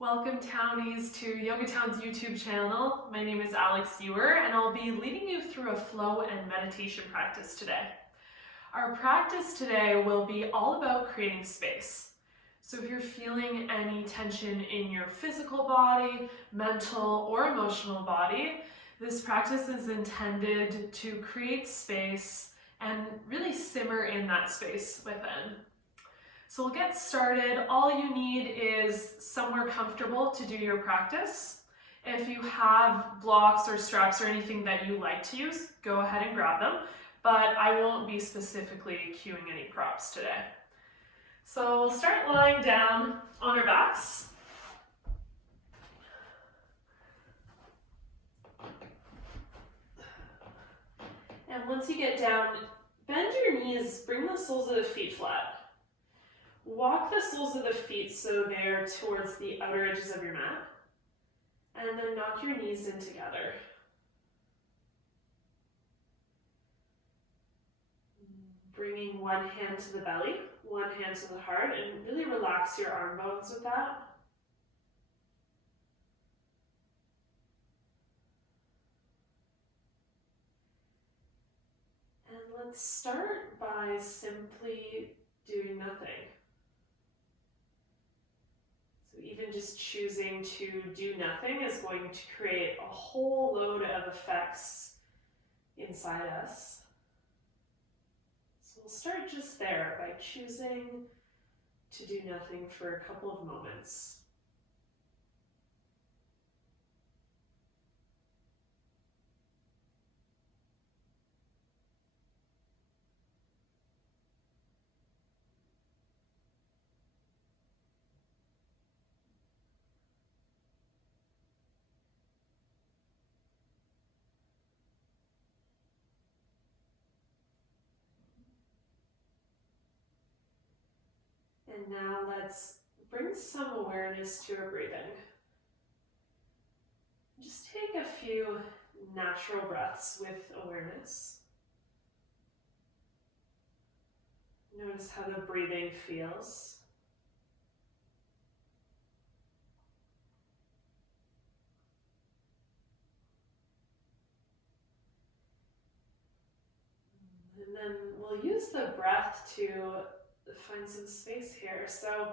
Welcome Townies to Yogatown's YouTube channel. My name is Alex Ewer and I'll be leading you through a flow and meditation practice today. Our practice today will be all about creating space. So if you're feeling any tension in your physical body, mental or emotional body, this practice is intended to create space and really simmer in that space within. So we'll get started. All you need is somewhere comfortable to do your practice. If you have blocks or straps or anything that you like to use, go ahead and grab them, but I won't be specifically cueing any props today. So we'll start lying down on our backs. And once you get down, bend your knees, bring the soles of the feet flat. Walk the soles of the feet so they're towards the outer edges of your mat. And then knock your knees in together. Bringing one hand to the belly, one hand to the heart, and really relax your arm bones with that. And let's start by simply doing nothing. So even just choosing to do nothing is going to create a whole load of effects inside us. So we'll start just there by choosing to do nothing for a couple of moments. And now let's bring some awareness to our breathing. Just take a few natural breaths with awareness. Notice how the breathing feels. And then we'll use the breath to find some space here. So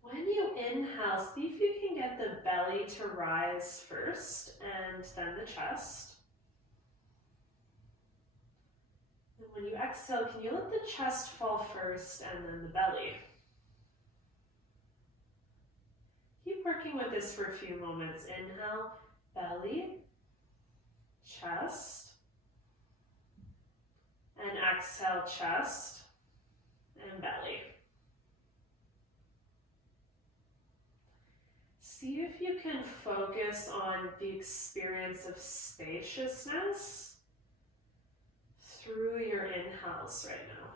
when you inhale, see if you can get the belly to rise first and then the chest. And when you exhale, can you let the chest fall first and then the belly? Keep working with this for a few moments. Inhale, belly, chest, and exhale, chest and belly. See if you can focus on the experience of spaciousness through your inhales right now.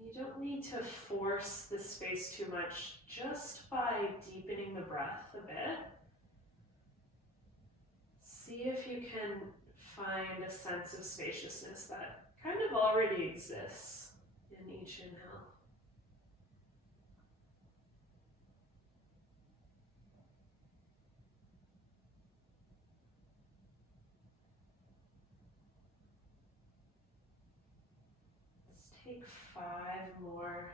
You don't need to force the space too much, just by deepening the breath a bit. See if you can find a sense of spaciousness that kind of already exists in each inhale. Let's take 5 more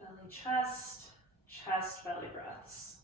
belly, chest, chest, belly breaths.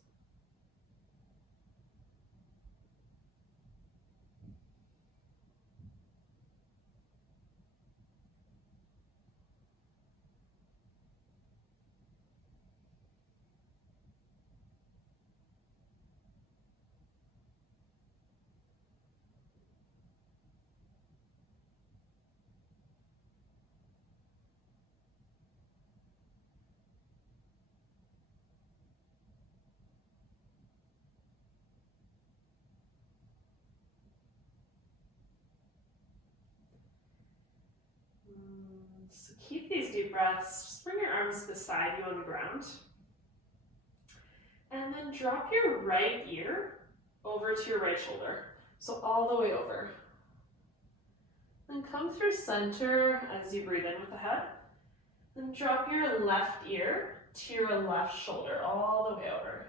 So keep these deep breaths. Just arms beside you on the ground. And then drop your right ear over to your right shoulder. So all the way over. Then come through center as you breathe in with the head. Then drop your left ear to your left shoulder, all the way over.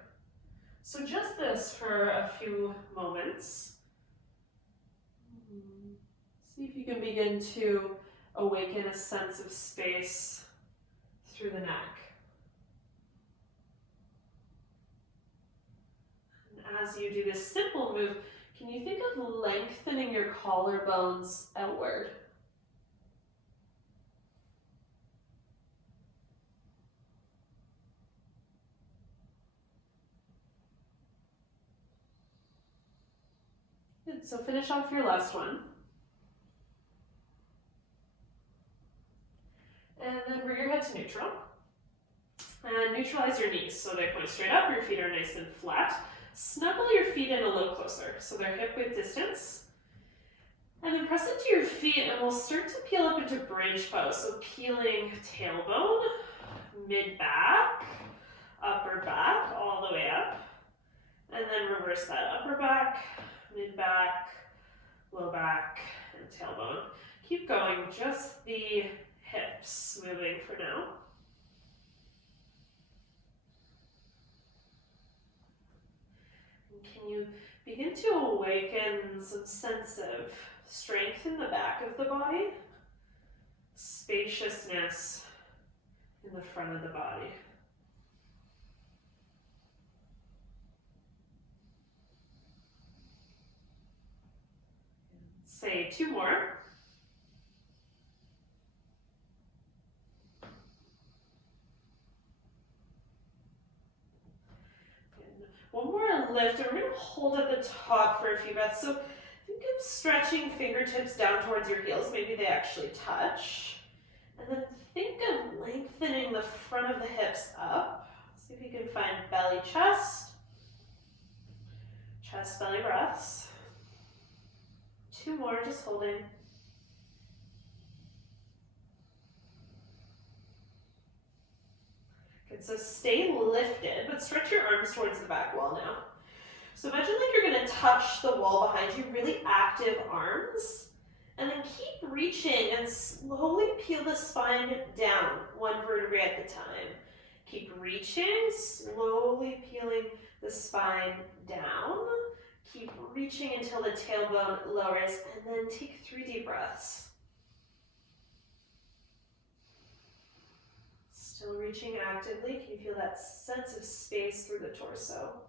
So just this for a few moments. See if you can begin to awaken a sense of space through the neck. And as you do this simple move, can you think of lengthening your collarbones outward? Good, so finish off your last one. And then bring your head to neutral. And neutralize your knees so they point straight up, your feet are nice and flat. Snuggle your feet in a little closer so they're hip width distance. And then press into your feet and we'll start to peel up into bridge pose. So peeling tailbone, mid-back, upper back, all the way up. And then reverse that, upper back, mid-back, low back, and tailbone. Keep going, just the hips moving for now. And can you begin to awaken some sense of strength in the back of the body, spaciousness in the front of the body. Say two more. One more lift, and we're going to hold at the top for a few breaths. So think of stretching fingertips down towards your heels. Maybe they actually touch. And then think of lengthening the front of the hips up. See if you can find belly, chest, chest, belly breaths. Two more, just holding. Good, so stay lifted, but stretch your arms towards the back wall now. So imagine like you're going to touch the wall behind you, really active arms, and then keep reaching and slowly peel the spine down, one vertebrae at the time. Keep reaching, slowly peeling the spine down. Keep reaching until the tailbone lowers, and then take 3 deep breaths. Still reaching actively. Can you feel that sense of space through the torso?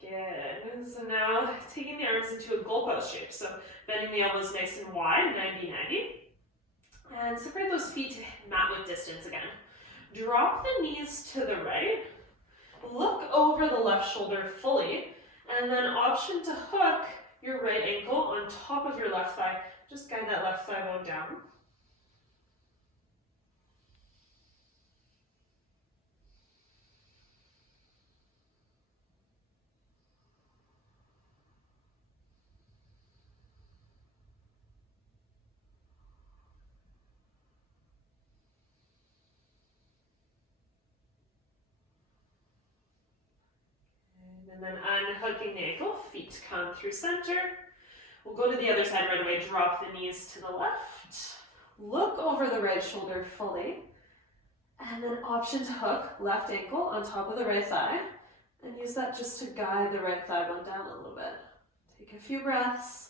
Good. So now taking the arms into a goalpost shape. So bending the elbows nice and wide, 90-90. And separate those feet to mat width distance again. Drop the knees to the right. Look over the left shoulder fully. And then option to hook your right ankle on top of your left thigh. Just guide that left thigh bone down. And then unhooking the ankle, feet come through center. We'll go to the other side right away, drop the knees to the left. Look over the right shoulder fully. And then option to hook left ankle on top of the right thigh. And use that just to guide the right thigh bone down a little bit. Take a few breaths.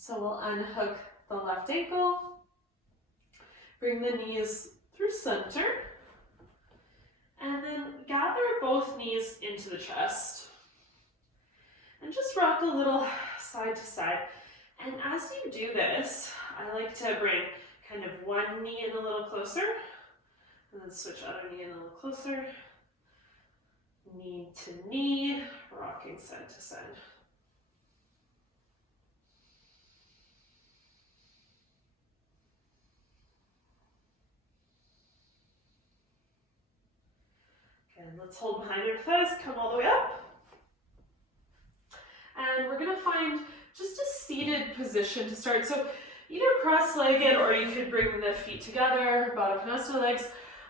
So we'll unhook the left ankle, bring the knees through center, and then gather both knees into the chest. And just rock a little side to side. And as you do this, I like to bring kind of one knee in a little closer, and then switch other knee in a little closer, knee to knee, rocking side to side. Okay, let's hold behind your thighs, come all the way up. And we're gonna find just a seated position to start. So either cross-legged, or you could bring the feet together, Baddha Konasana legs,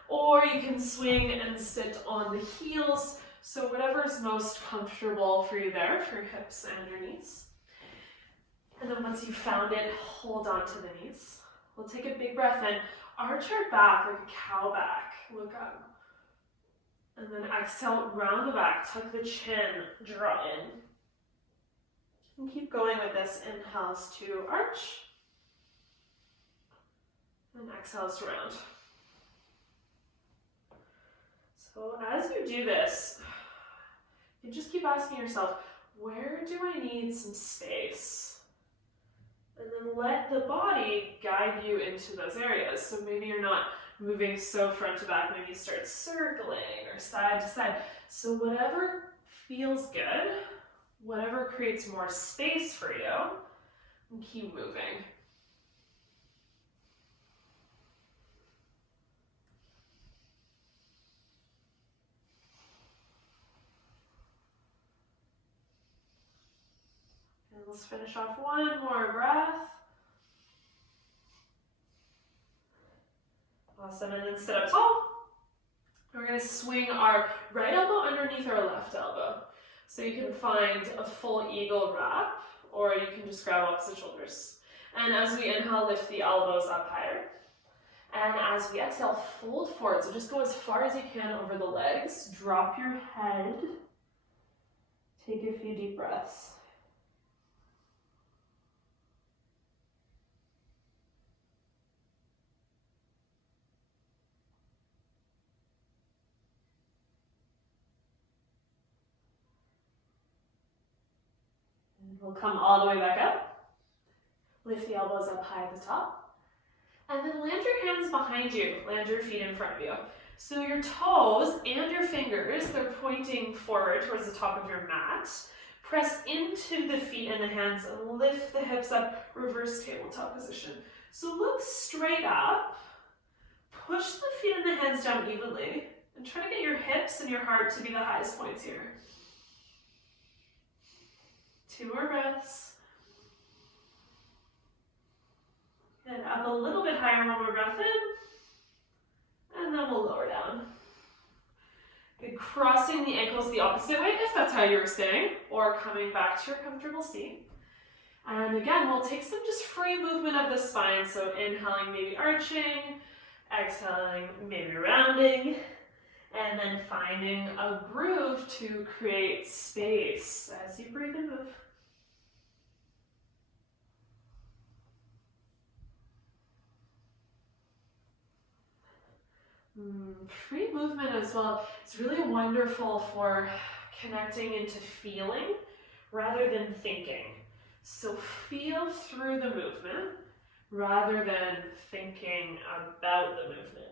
or you can swing and sit on the heels. So whatever's most comfortable for you there, for your hips and your knees. And then once you've found it, hold on to the knees. We'll take a big breath in, arch our back like a cow back, look up. And then exhale, round the back, tuck the chin, draw in. And keep going with this. Inhales to arch. And exhales to round. So as you do this, you just keep asking yourself, where do I need some space? And then let the body guide you into those areas. So maybe you're not moving so front to back, maybe you start circling or side to side. So whatever feels good, whatever creates more space for you, and keep moving. And let's finish off one more breath. Awesome, and then sit up tall. We're going to swing our right elbow underneath our left elbow. So you can find a full eagle wrap, or you can just grab opposite shoulders. And as we inhale, lift the elbows up higher. And as we exhale, fold forward. So just go as far as you can over the legs. Drop your head. Take a few deep breaths. We'll come all the way back up. Lift the elbows up high at the top. And then land your hands behind you. Land your feet in front of you. So your toes and your fingers, they're pointing forward towards the top of your mat. Press into the feet and the hands and lift the hips up, reverse tabletop position. So look straight up. Push the feet and the hands down evenly. And try to get your hips and your heart to be the highest points here. 2 more breaths. And up a little bit higher, 1 more breath in. And then we'll lower down. Good. Crossing the ankles the opposite way, if that's how you were sitting, or coming back to your comfortable seat. And again, we'll take some just free movement of the spine. So inhaling, maybe arching. Exhaling, maybe rounding. And then finding a groove to create space as you breathe and move. Free movement as well. It's really wonderful for connecting into feeling rather than thinking. So feel through the movement rather than thinking about the movement.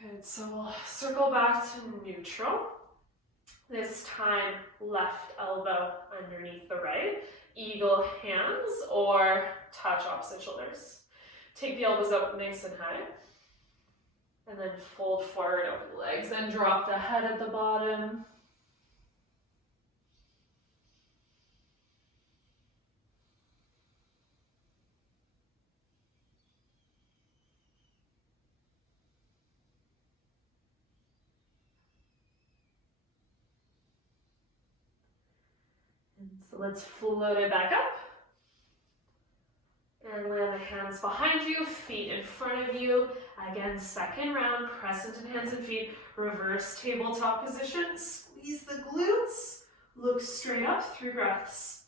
Good, so we'll circle back to neutral. This time, left elbow underneath the right. Eagle hands or touch opposite shoulders. Take the elbows up nice and high. And then fold forward over the legs and drop the head at the bottom. So let's float it back up. And land the hands behind you, feet in front of you. Again, second round, crescent and hands and feet. Reverse tabletop position. Squeeze the glutes. Look straight up, 3 breaths.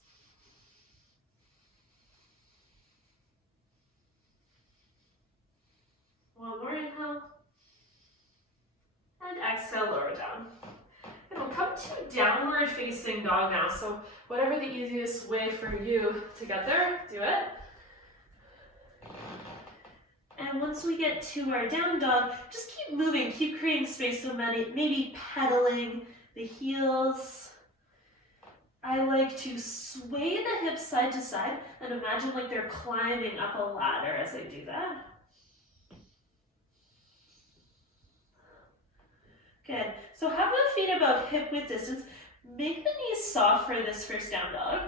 One more inhale. And exhale, lower down. And we'll come to downward facing dog now. So whatever the easiest way for you to get there, do it. And once we get to our down dog, just keep moving, keep creating space. So maybe pedaling the heels. I like to sway the hips side to side and imagine like they're climbing up a ladder as I do that. Good. So have the feet about hip width distance. Make the knees soft for this first down dog.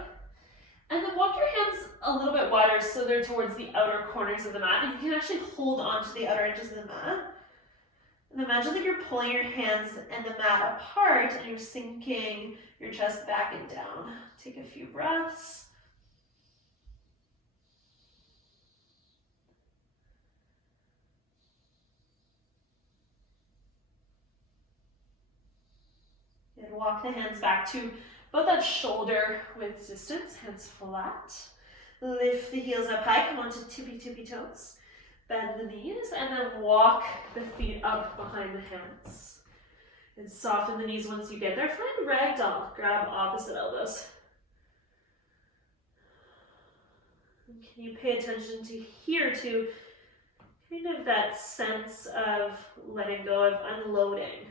And then walk your hands a little bit wider so they're towards the outer corners of the mat. And you can actually hold onto the outer edges of the mat. And imagine that you're pulling your hands and the mat apart and you're sinking your chest back and down. Take a few breaths. And walk the hands back to about that shoulder width distance, hands flat. Lift the heels up high, come onto tippy toes. Bend the knees and then walk the feet up behind the hands. And soften the knees once you get there. Find ragdoll, grab opposite elbows. And can you pay attention to here too, kind of that sense of letting go, of unloading.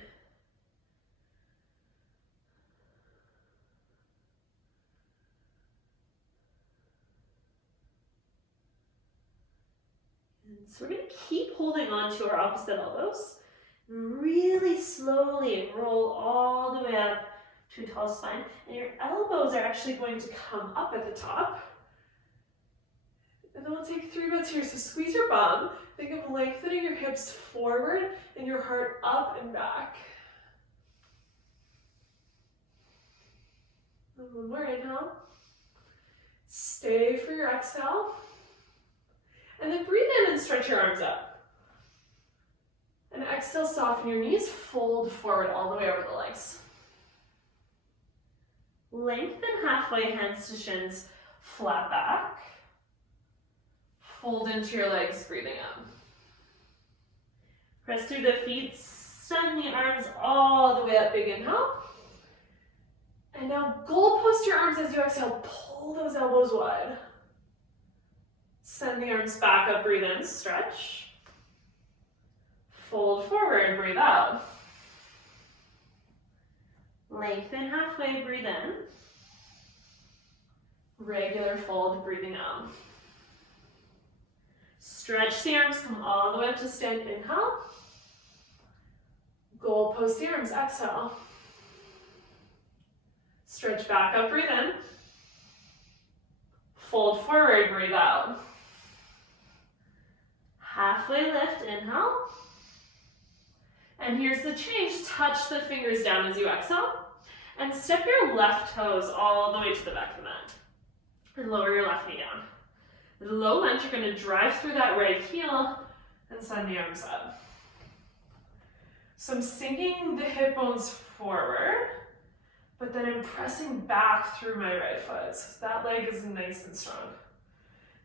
So we're going to keep holding on to our opposite elbows. Really slowly roll all the way up to a tall spine. And your elbows are actually going to come up at the top. And then we'll take 3 breaths here. So squeeze your bum. Think of lengthening your hips forward and your heart up and back. And one more inhale. Stay for your exhale. And then breathe in and stretch your arms up. And exhale, soften your knees, fold forward all the way over the legs. Lengthen halfway, hands to shins, flat back. Fold into your legs, breathing out. Press through the feet, send the arms all the way up, big inhale. And now goalpost your arms as you exhale, pull those elbows wide. Send the arms back up, breathe in, stretch. Fold forward, breathe out. Lengthen halfway, breathe in. Regular fold, breathing out. Stretch the arms, come all the way up to stand, inhale. Goalpost the arms, exhale. Stretch back up, breathe in. Fold forward, breathe out. Halfway lift, inhale. And here's the change. Touch the fingers down as you exhale. And step your left toes all the way to the back of the mat. And lower your left knee down. With a low lunge, you're going to drive through that right heel and send the arms up. So I'm sinking the hip bones forward, but then I'm pressing back through my right foot. So that leg is nice and strong.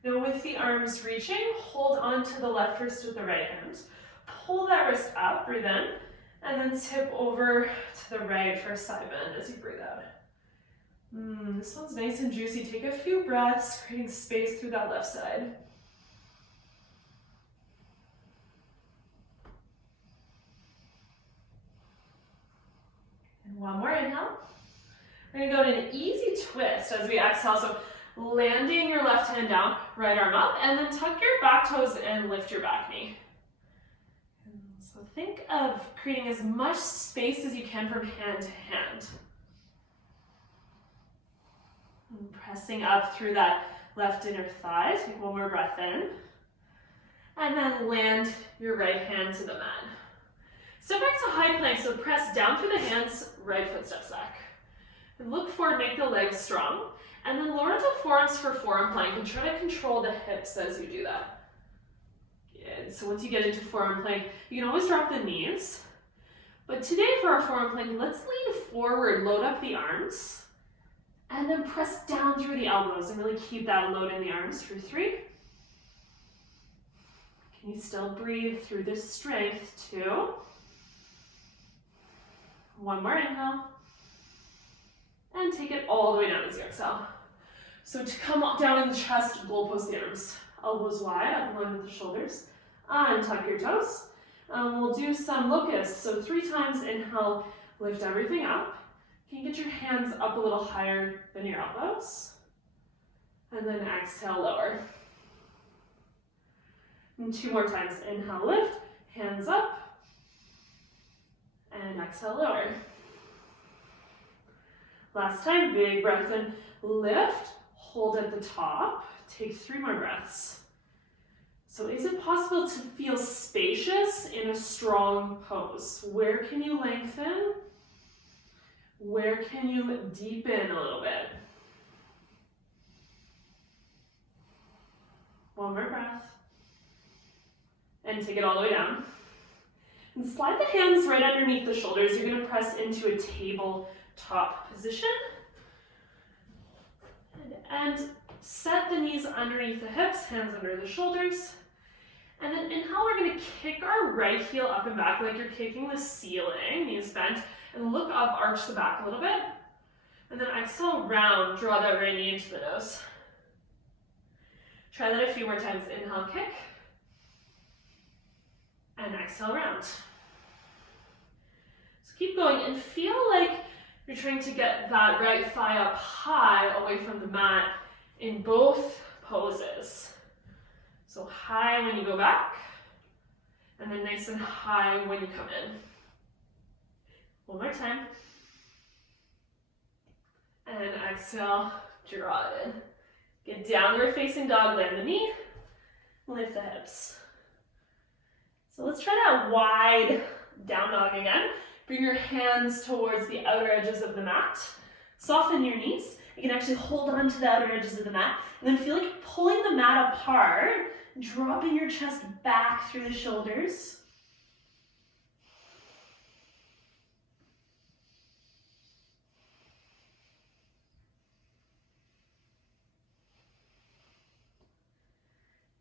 Now with the arms reaching, hold on to the left wrist with the right hand. Pull that wrist up, breathe in, and then tip over to the right for a side bend as you breathe out. This one's nice and juicy. Take a few breaths, creating space through that left side. And one more inhale. We're gonna go to an easy twist as we exhale. So landing your left hand down, right arm up, and then tuck your back toes and lift your back knee. So think of creating as much space as you can from hand to hand. And pressing up through that left inner thigh. Take one more breath in. And then land your right hand to the mat. Step back to high plank, so press down through the hands, right foot steps back. And look forward, make the legs strong. And then lower to forearms for forearm plank and try to control the hips as you do that. Good. So once you get into forearm plank, you can always drop the knees. But today for our forearm plank, let's lean forward, load up the arms, and then press down through the elbows and really keep that load in the arms for 3. Can you still breathe through this strength? 2. One more inhale. And take it all the way down as you exhale. So to come down in the chest, goalpost the arms. elbows wide, up and line with the shoulders. Untuck your toes. We'll do some locusts. So 3 times inhale, lift everything up. Can you get your hands up a little higher than your elbows? And then exhale, lower. And 2 more times. Inhale, lift, hands up, and exhale, lower. Last time, big breath in, lift, hold at the top, take 3 more breaths. So is it possible to feel spacious in a strong pose? Where can you lengthen? Where can you deepen a little bit? One more breath. And take it all the way down. And slide the hands right underneath the shoulders. You're going to press into a tabletop position. And set the knees underneath the hips, hands under the shoulders. And then inhale, we're going to kick our right heel up and back like you're kicking the ceiling, knees bent, and look up, arch the back a little bit. And then exhale, round, draw that right knee into the nose. Try that a few more times. Inhale, kick. And exhale, round. So keep going and feel like you're trying to get that right thigh up high away from the mat in both poses. So high when you go back, and then nice and high when you come in. One more time. And exhale, draw it in. Get downward facing dog, land the knee, lift the hips. So let's try that wide down dog again. Bring your hands towards the outer edges of the mat. Soften your knees. You can actually hold on to the outer edges of the mat, and then feel like you're pulling the mat apart, dropping your chest back through the shoulders.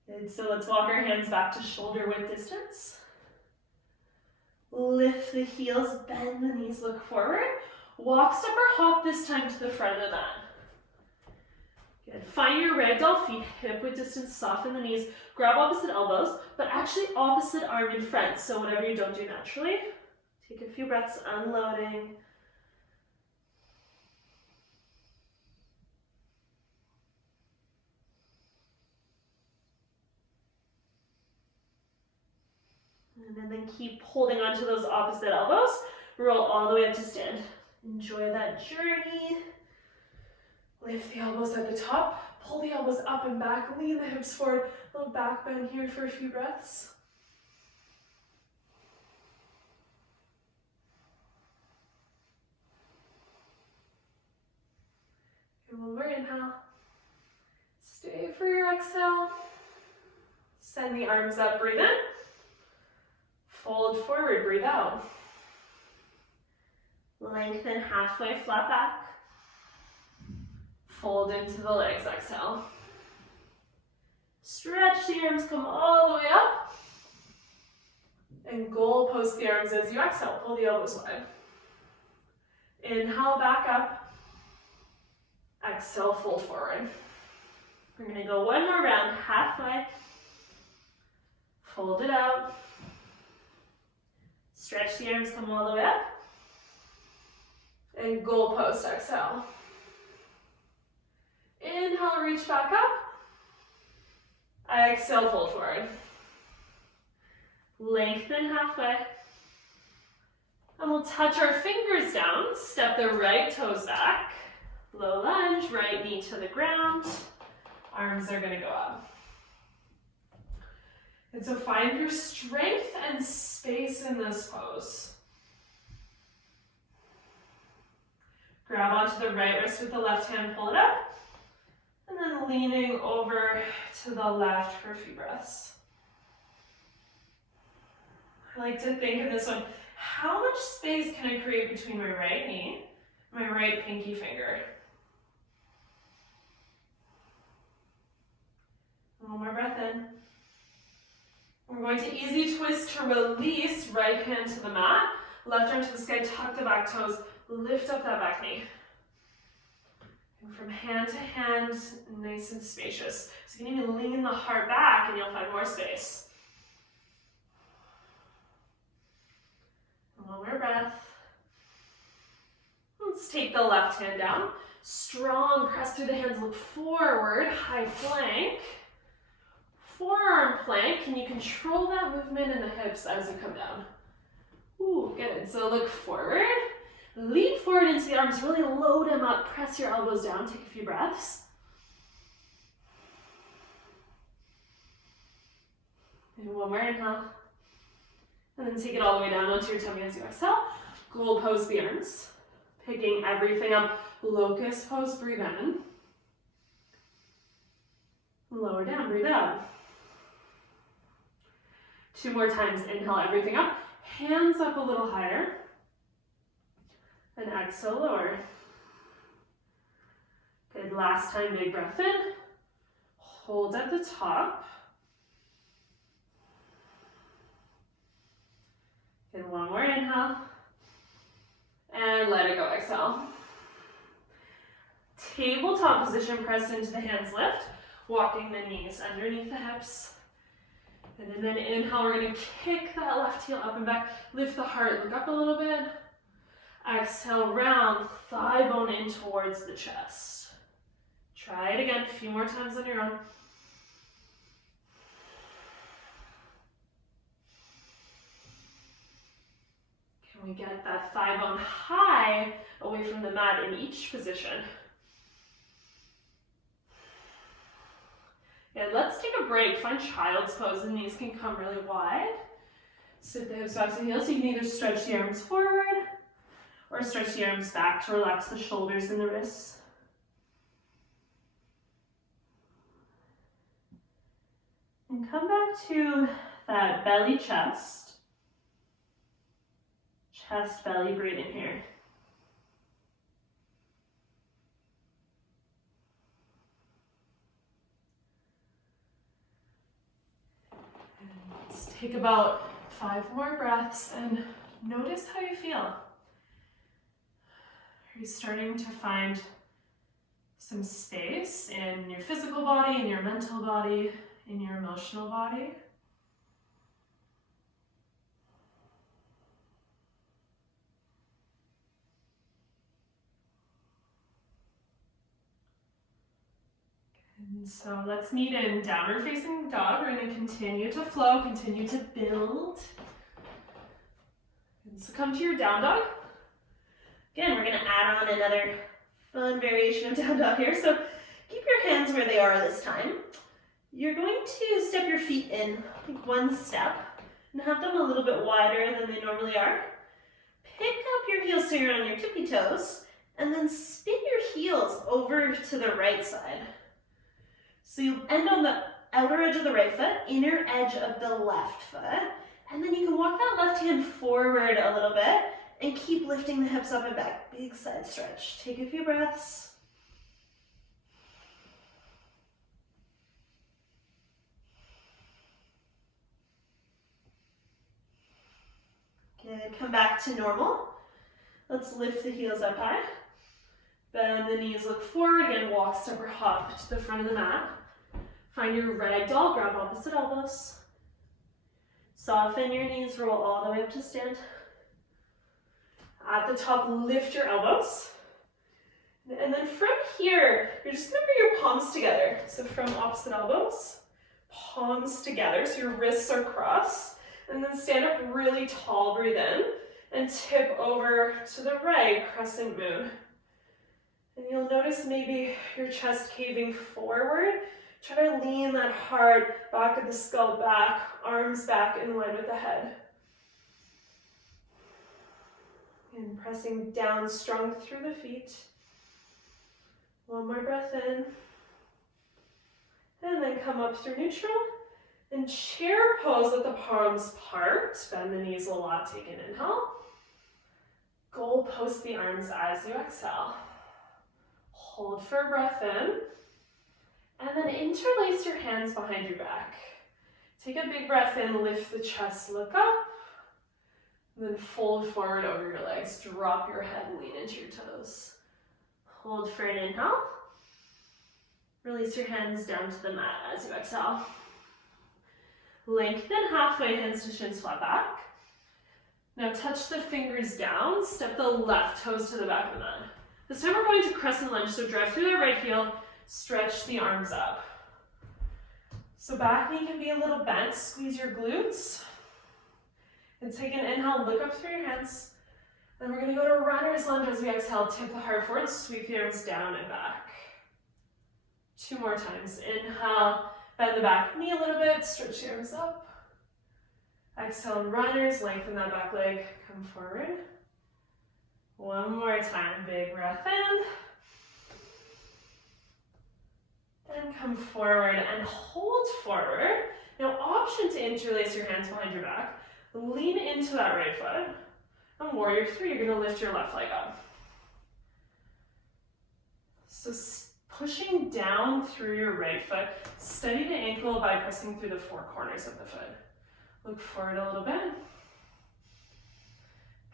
Good, so let's walk our hands back to shoulder width distance. Lift the heels, bend the knees, look forward. Walk, step, or hop this time to the front of the mat. Good. Find your ragdoll feet, hip width distance, soften the knees, grab opposite elbows, but actually opposite arm in front, so whatever you don't do naturally. Take a few breaths, unloading. And then keep holding onto those opposite elbows. Roll all the way up to stand. Enjoy that journey. Lift the elbows at the top. Pull the elbows up and back. Lean the hips forward. Little back bend here for a few breaths. And one more inhale. Stay for your exhale. Send the arms up, breathe in. Fold forward, breathe out. Lengthen halfway, flat back. Fold into the legs, exhale. Stretch the arms, come all the way up. And goal post the arms as you exhale, pull the elbows wide. Inhale, back up. Exhale, fold forward. We're gonna go one more round, halfway. Fold it out. Stretch the arms, come all the way up. And goal post, exhale. Inhale, reach back up. Exhale, fold forward. Lengthen halfway. And we'll touch our fingers down, step the right toes back. Low lunge, right knee to the ground. Arms are gonna go up. And so find your strength and space in this pose. Grab onto the right wrist with the left hand, pull it up. And then leaning over to the left for a few breaths. I like to think in this one, how much space can I create between my right knee and my right pinky finger? One more breath in. We're going to easy twist to release, right hand to the mat, left arm to the sky, tuck the back toes, lift up that back knee. And from hand to hand, nice and spacious. So you can even lean the heart back and you'll find more space. One more breath. Let's take the left hand down. Strong, press through the hands, look forward, high plank. Forearm plank. Can you control that movement in the hips as you come down? Ooh, good. So look forward. Lean forward into the arms, really load them up. Press your elbows down, take a few breaths. And one more inhale. And then take it all the way down onto your tummy as you exhale. Goal pose the arms. Picking everything up. Locust pose, breathe in. Lower down, breathe out. 2 more times, inhale everything up. Hands up a little higher. And exhale, lower. Good, last time, big breath in. Hold at the top. Good, one more inhale. And let it go, exhale. Tabletop position, press into the hands, lift. Walking the knees underneath the hips. And then inhale, we're gonna kick that left heel up and back. Lift the heart, look up a little bit. Exhale, round, thigh bone in towards the chest. Try it again, a few more times on your own. Can we get that thigh bone high away from the mat in each position? And let's take a break. Find child's pose. The knees can come really wide. Sit the hips back to the heels. So you can either stretch the arms forward or stretch the arms back to relax the shoulders and the wrists. And come back to that belly chest. Chest, belly, breathing here. Let's take about 5 more breaths and notice how you feel. Are you starting to find some space in your physical body, in your mental body, in your emotional body? And so let's meet in downward facing dog. We're going to continue to flow, continue to build. And so come to your down dog. Again, we're going to add on another fun variation of down dog here. So keep your hands where they are this time. You're going to step your feet in, I think 1 step, and have them a little bit wider than they normally are. Pick up your heels so you're on your tippy toes, and then spin your heels over to the right side. So you end on the outer edge of the right foot, inner edge of the left foot, and then you can walk that left hand forward a little bit and keep lifting the hips up and back. Big side stretch. Take a few breaths. Good, come back to normal. Let's lift the heels up high. Bend the knees, look forward. Again, walk, step, or hop to the front of the mat. Find your rag doll, grab opposite elbows. Soften your knees, roll all the way up to stand. At the top, lift your elbows. And then from here, you're just gonna bring your palms together. So from opposite elbows, palms together, so your wrists are crossed. And then stand up really tall, breathe in, and tip over to the right, crescent moon. And you'll notice maybe your chest caving forward. Try to lean that heart, back of the skull back, arms back in line with the head. And pressing down strong through the feet. One more breath in. And then come up through neutral. And chair pose, let the palms part. Bend the knees a lot, take an inhale. Goal post the arms as you exhale. Hold for a breath in. And then interlace your hands behind your back. Take a big breath in, lift the chest, look up. And then fold forward over your legs. Drop your head, lean into your toes. Hold for an inhale. Release your hands down to the mat as you exhale. Lengthen halfway, hands to shins, flat back. Now touch the fingers down, step the left toes to the back of the mat. This time we're going to crescent lunge, so drive through the right heel, stretch the arms up. So back knee can be a little bent, squeeze your glutes. And take an inhale, look up through your hands. Then we're gonna go to runner's lunge as we exhale, tip the heart forward, sweep the arms down and back. 2 more times. Inhale, bend the back knee a little bit, stretch the arms up. Exhale, runners, lengthen that back leg, come forward. 1 more time, big breath in. Then come forward and hold forward. Now option to interlace your hands behind your back. Lean into that right foot. On warrior 3, you're gonna lift your left leg up. So pushing down through your right foot, steady the ankle by pressing through the 4 corners of the foot. Look forward a little bit.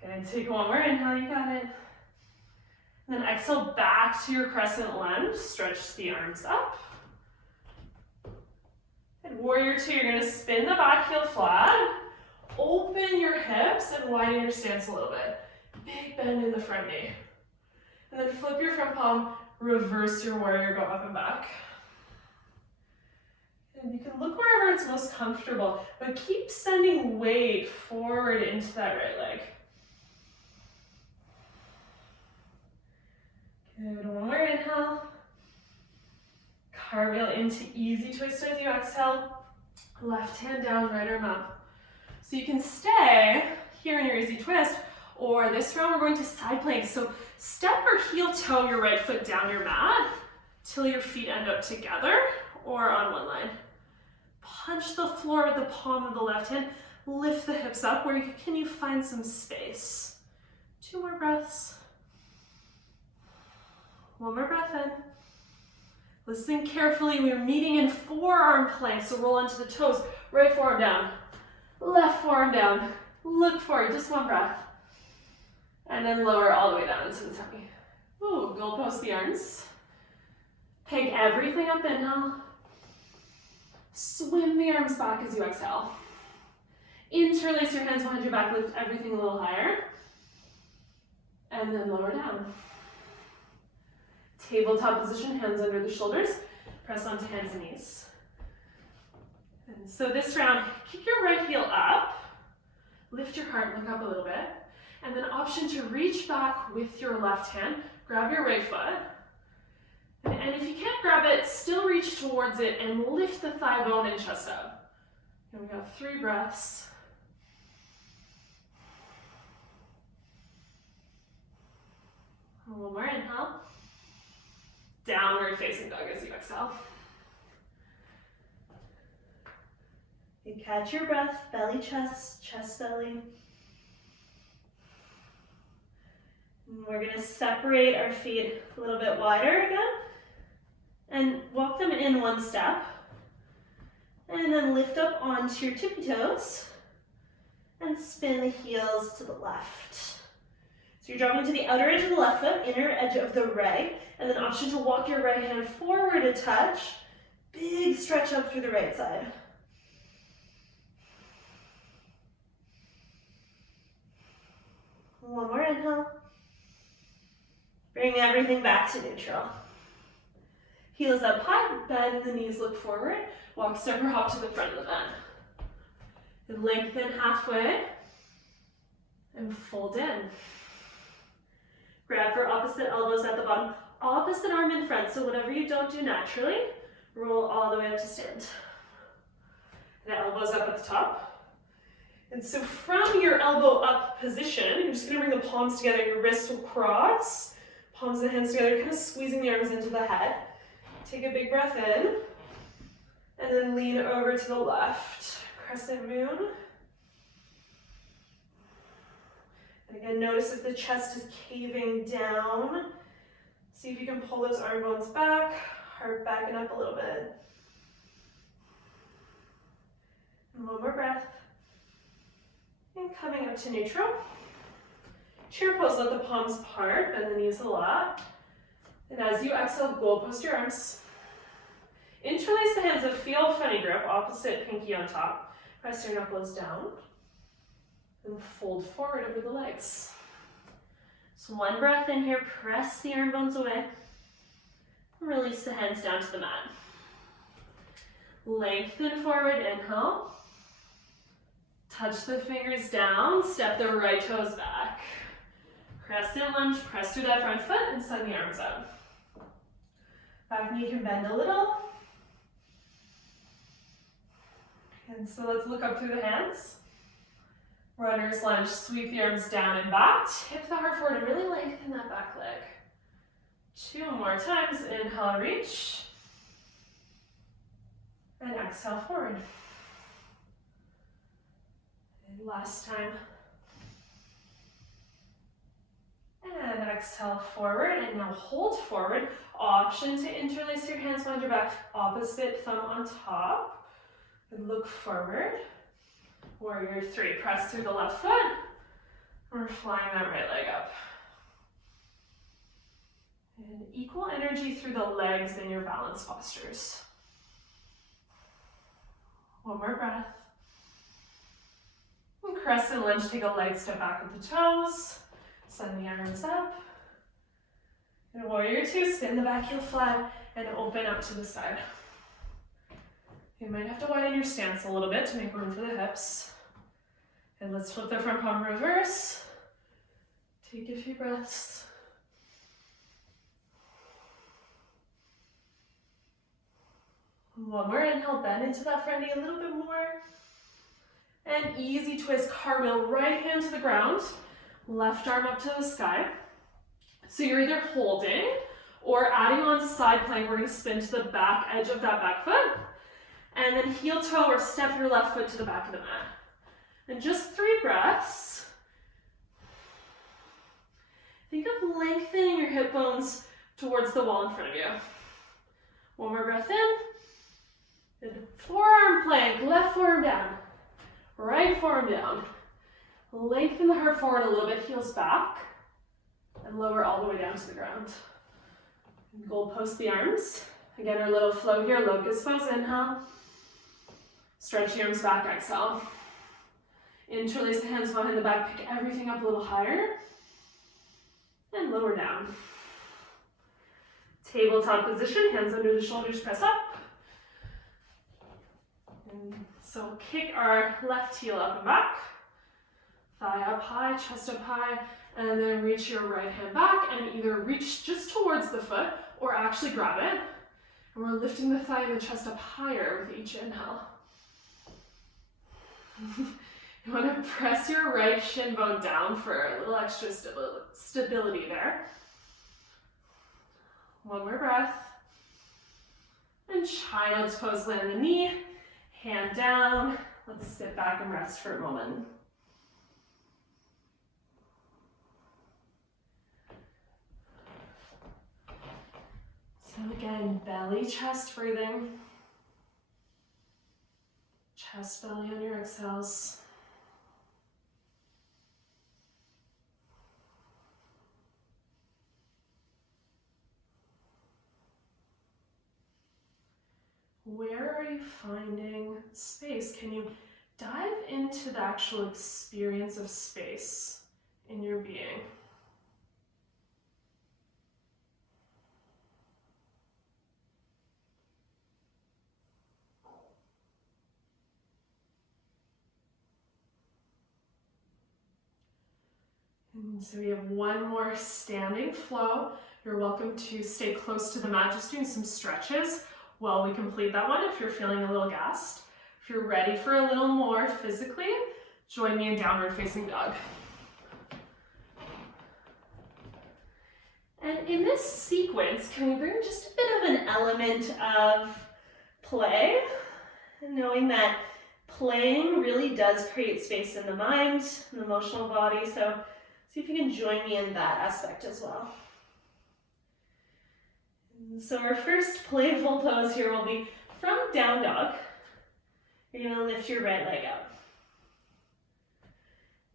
Good, take 1 more inhale, you got it. And then exhale back to your crescent lunge, stretch the arms up. And warrior 2, you're gonna spin the back heel flat, open your hips and widen your stance a little bit. Big bend in the front knee. And then flip your front palm, reverse your warrior, go up and back. And you can look wherever it's most comfortable, but keep sending weight forward into that right leg. Good, 1 more inhale. Cartwheel into easy twist as you exhale. Left hand down, right arm up. So you can stay here in your easy twist, or this round we're going to side plank. So step or heel toe your right foot down your mat till your feet end up together or on one line. Punch the floor with the palm of the left hand. Lift the hips up. Where can you find some space? 2 more breaths. 1 more breath in. Listen carefully. We're meeting in forearm plank, so roll onto the toes. Right forearm down. Left forearm down. Look forward, just 1 breath. And then lower all the way down into the tummy. Ooh, goalpost the arms. Pick everything up, inhale. Swim the arms back as you exhale. Interlace your hands behind your back, lift everything a little higher. And then lower down. Tabletop position, hands under the shoulders. Press onto hands and knees. And so this round, kick your right heel up. Lift your heart, look up a little bit. And then option to reach back with your left hand. Grab your right foot. And if you can't grab it, still reach towards it and lift the thigh bone and chest up. And we got 3 breaths. And 1 more inhale. Downward facing dog as you exhale. You catch your breath, belly, chest, chest, belly. And we're gonna separate our feet a little bit wider again and walk them in 1 step. And then lift up onto your tippy toes and spin the heels to the left. So you're dropping to the outer edge of the left foot, inner edge of the right, and then option to walk your right hand forward a touch. Big stretch up through the right side. One more inhale. Bring everything back to neutral. Heels up high, bend the knees, look forward. Walk, step, or hop to the front of the mat. And lengthen halfway. And fold in. Grab for opposite elbows at the bottom. Opposite arm in front, so whatever you don't do naturally, roll all the way up to stand. And elbows up at the top. And so from your elbow up position, you're just gonna bring the palms together, your wrists will cross, palms of the hands together, kind of squeezing the arms into the head. Take a big breath in, and then lean over to the left. Crescent moon. And again, notice if the chest is caving down. See if you can pull those arm bones back, heart backing up a little bit. And 1 more breath. And coming up to neutral. Chair pose, let the palms part, bend the knees a lot. And as you exhale, goal post your arms. Interlace the hands, feel funny grip, opposite pinky on top. Press your knuckles down. And fold forward over the legs. So one breath in here, press the arm bones away. Release the hands down to the mat. Lengthen forward, inhale. Touch the fingers down, step the right toes back. Crescent lunge, press through that front foot and send the arms out. Back knee can bend a little. And so let's look up through the hands. Runner's lunge, sweep the arms down and back. Tip the heart forward and really lengthen that back leg. 2 more times. Inhale, reach. And exhale, forward. And last time. And exhale, forward. And now hold forward. Option to interlace your hands behind your back. Opposite thumb on top. And look forward. Warrior 3. Press through the left foot. We're flying that right leg up. And equal energy through the legs in your balance postures. One more breath. And crescent lunge, take a light step back with the toes. Send the arms up. And warrior 2, spin the back heel flat and open up to the side. You might have to widen your stance a little bit to make room for the hips. And let's flip the front palm reverse. Take a few breaths. One more inhale, bend into that front knee a little bit more. And easy twist, cartwheel, right hand to the ground, left arm up to the sky. So you're either holding or adding on side plank. We're going to spin to the back edge of that back foot. And then heel toe or step your left foot to the back of the mat. And just 3 breaths. Think of lengthening your hip bones towards the wall in front of you. One more breath in. And forearm plank, left forearm down. Right forearm down. Lengthen the heart forward a little bit, heels back. And lower all the way down to the ground. And goal post the arms. Again, our little flow here, locust pose, inhale. Stretch the arms back, exhale. Interlace the hands behind the back, pick everything up a little higher. And lower down. Tabletop position, hands under the shoulders, press up. And so kick our left heel up and back. Thigh up high, chest up high, and then reach your right hand back and either reach just towards the foot or actually grab it. And we're lifting the thigh and the chest up higher with each inhale. You want to press your right shin bone down for a little extra stability there. One more breath. And child's pose, land the knee, hand down. Let's sit back and rest for a moment. So again, belly, chest breathing. Chest, belly on your exhales. Where are you finding space? Can you dive into the actual experience of space in your being? And so we have one more standing flow. You're welcome to stay close to the mat, just doing some stretches while we complete that one if you're feeling a little gassed. If you're ready for a little more physically, join me in downward facing dog. And in this sequence, can we bring just a bit of an element of play? Knowing that playing really does create space in the mind, in the emotional body, so see if you can join me in that aspect as well. So our first playful pose here will be from down dog. You're going to lift your right leg up.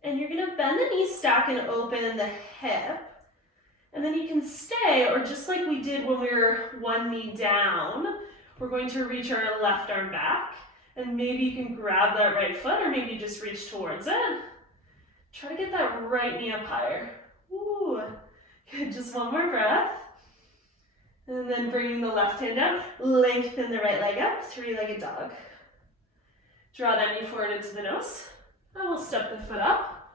And you're going to bend the knee, stack, and open the hip. And then you can stay, or just like we did when we were one knee down, we're going to reach our left arm back. And maybe you can grab that right foot, or maybe just reach towards it. Try to get that right knee up higher. Ooh, good, just one more breath. And then bringing the left hand down, lengthen the right leg up, three-legged dog. Draw that knee forward into the nose. And we'll step the foot up.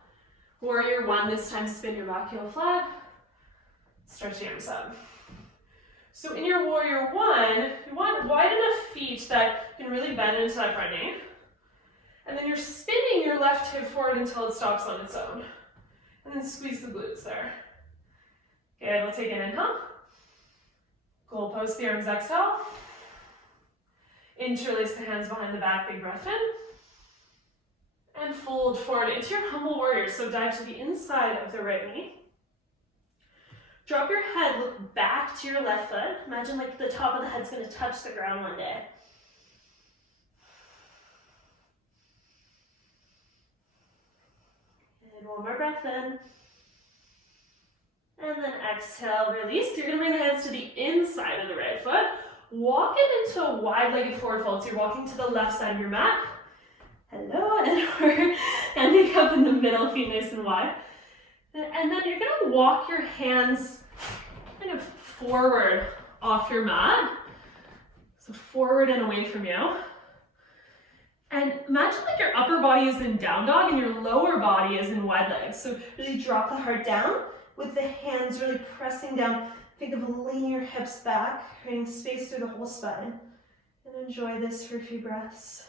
Warrior one, this time spin your back heel flat. Stretch the arms up. So in your warrior one, you want wide enough feet that you can really bend into that front knee. And then you're spinning your left hip forward until it stops on its own. And then squeeze the glutes there. Good, we'll take an inhale. Goal post the arms, exhale. Interlace the hands behind the back, big breath in. And fold forward into your humble warrior. So dive to the inside of the right knee. Drop your head, look back to your left foot. Imagine like the top of the head's gonna touch the ground one day. And one more breath in. And then exhale, release. You're gonna bring the hands to the inside of the right foot. Walk it into a wide-legged forward fold. So you're walking to the left side of your mat. Hello, and we're ending up in the middle, feet nice and wide. And then you're gonna walk your hands kind of forward off your mat. So forward and away from you. And imagine like your upper body is in down dog and your lower body is in wide legs. So really drop the heart down with the hands really pressing down. Think of leaning your hips back, creating space through the whole spine. And enjoy this for a few breaths.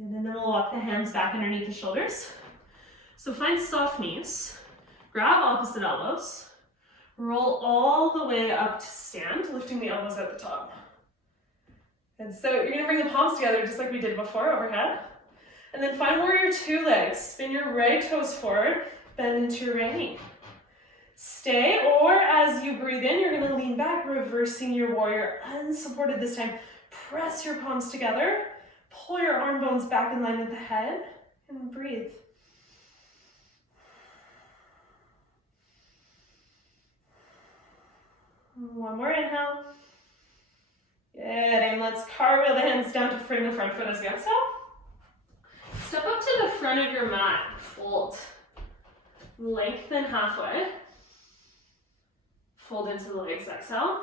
And then we'll walk the hands back underneath the shoulders. So find soft knees, grab opposite elbows, roll all the way up to stand, lifting the elbows at the top. And so you're gonna bring the palms together just like we did before, overhead. And then find warrior two legs. Spin your right toes forward, bend into your right knee. Stay, or as you breathe in, you're gonna lean back, reversing your warrior, unsupported this time. Press your palms together. Pull your arm bones back in line with the head and breathe. One more inhale. Good, and let's cartwheel the hands down to frame the front foot as you exhale. Step up to the front of your mat, fold. Lengthen halfway. Fold into the legs, exhale.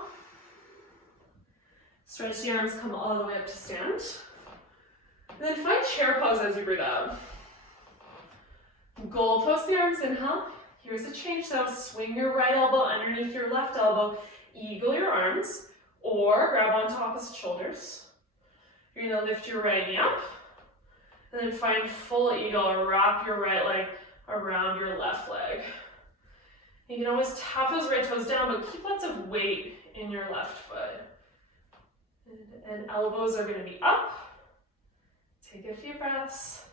Stretch the arms, come all the way up to stand. And then find chair pose as you breathe out. Goal post the arms, inhale. Here's a change though. Swing your right elbow underneath your left elbow. Eagle your arms, or grab onto opposite shoulders. You're gonna lift your right knee up. And then find full eagle, or wrap your right leg around your left leg. You can always tap those right toes down, but keep lots of weight in your left foot. And elbows are gonna be up. Take a few breaths.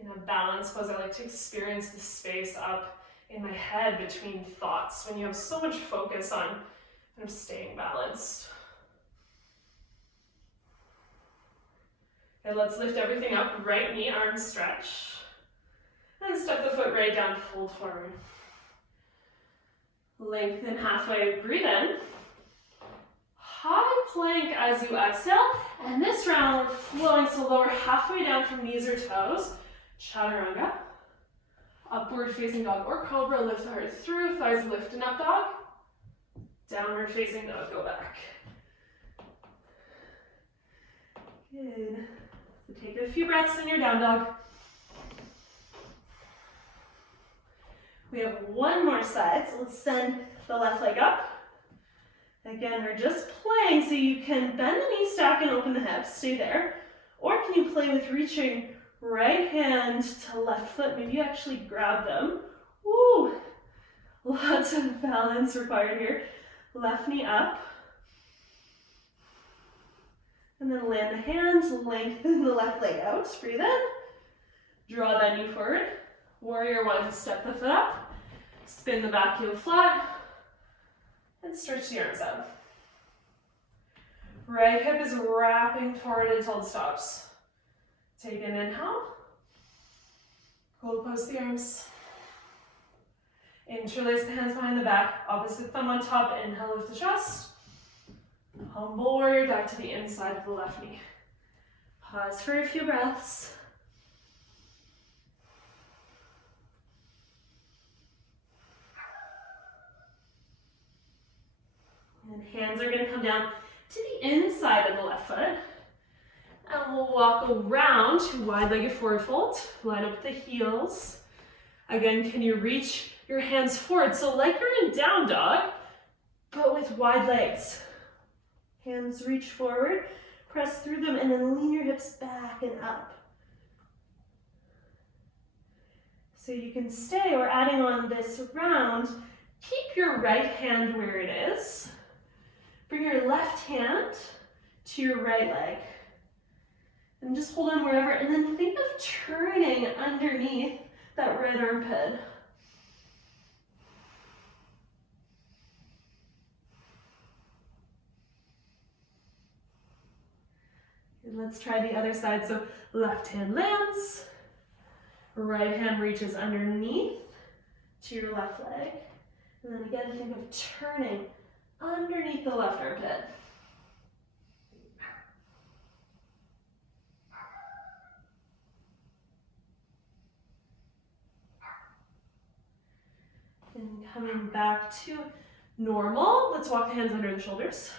In a balanced pose, I like to experience the space up in my head between thoughts when you have so much focus on kind of staying balanced. Okay, let's lift everything up. Right knee, arms stretch. And step the foot right down, fold forward. Lengthen halfway, breathe in. High plank as you exhale, and this round we're flowing, so lower halfway down from knees or toes, chaturanga, upward facing dog or cobra, lift the heart through, thighs lift in up dog, downward facing dog, go back. Good, so take a few breaths in your down dog. We have one more side, so let's send the left leg up. Again, we're just playing, so you can bend the knee, stack, and open the hips. Stay there. Or can you play with reaching right hand to left foot? Maybe you actually grab them. Woo! Lots of balance required here. Left knee up. And then land the hands, lengthen the left leg out. Breathe in. Draw that knee forward. Warrior one, step the foot up. Spin the back heel flat. And stretch the arms out. Right hip is wrapping forward until it stops. Take an inhale. Goal post the arms. Interlace the hands behind the back. Opposite thumb on top. Inhale, lift the chest. Humble warrior back to the inside of the left knee. Pause for a few breaths. And hands are going to come down to the inside of the left foot. And we'll walk around to wide-legged forward fold. Line up the heels. Again, can you reach your hands forward? So like you're in down dog, but with wide legs. Hands reach forward, press through them, and then lean your hips back and up. So you can stay, or adding on this round, keep your right hand where it is. Bring your left hand to your right leg. And just hold on wherever, and then think of turning underneath that right armpit. And let's try the other side. So left hand lands, right hand reaches underneath to your left leg. And then again, think of turning underneath the left armpit. And coming back to normal, let's walk the hands under the shoulders.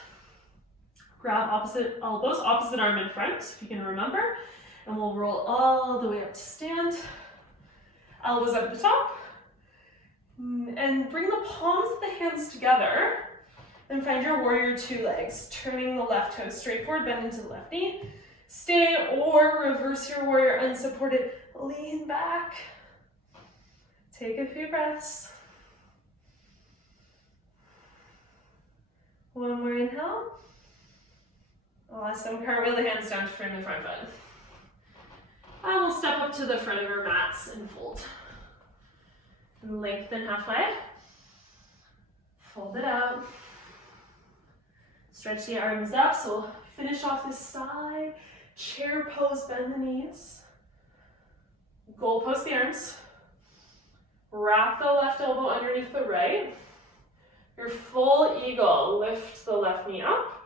Grab opposite elbows, opposite arm in front, if you can remember. And we'll roll all the way up to stand. Elbows up at the top. And bring the palms of the hands together. And find your warrior two legs. Turning the left toe straight forward, bend into the left knee. Stay or reverse your warrior unsupported. Lean back. Take a few breaths. One more inhale. Awesome. Cartwheel the hands down to frame the front foot. I will step up to the front of your mats and fold. And lengthen halfway. Fold it out. Stretch the arms up. So we'll finish off this side. Chair pose, bend the knees. Goal post the arms. Wrap the left elbow underneath the right. Your full eagle, lift the left knee up,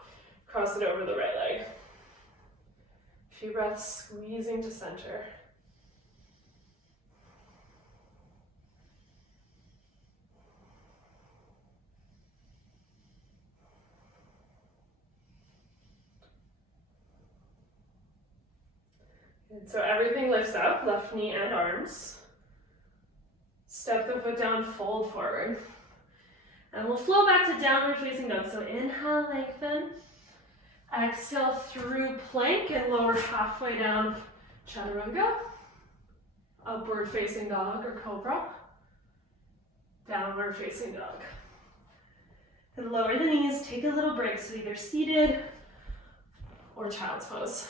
cross it over the right leg. A few breaths, squeezing to center. And so everything lifts up, left knee and arms. Step the foot down, fold forward. And we'll flow back to downward facing dog. So inhale, lengthen. Exhale through plank and lower halfway down, chaturanga. Upward facing dog or cobra. Downward facing dog. And lower the knees, take a little break. So either seated or child's pose.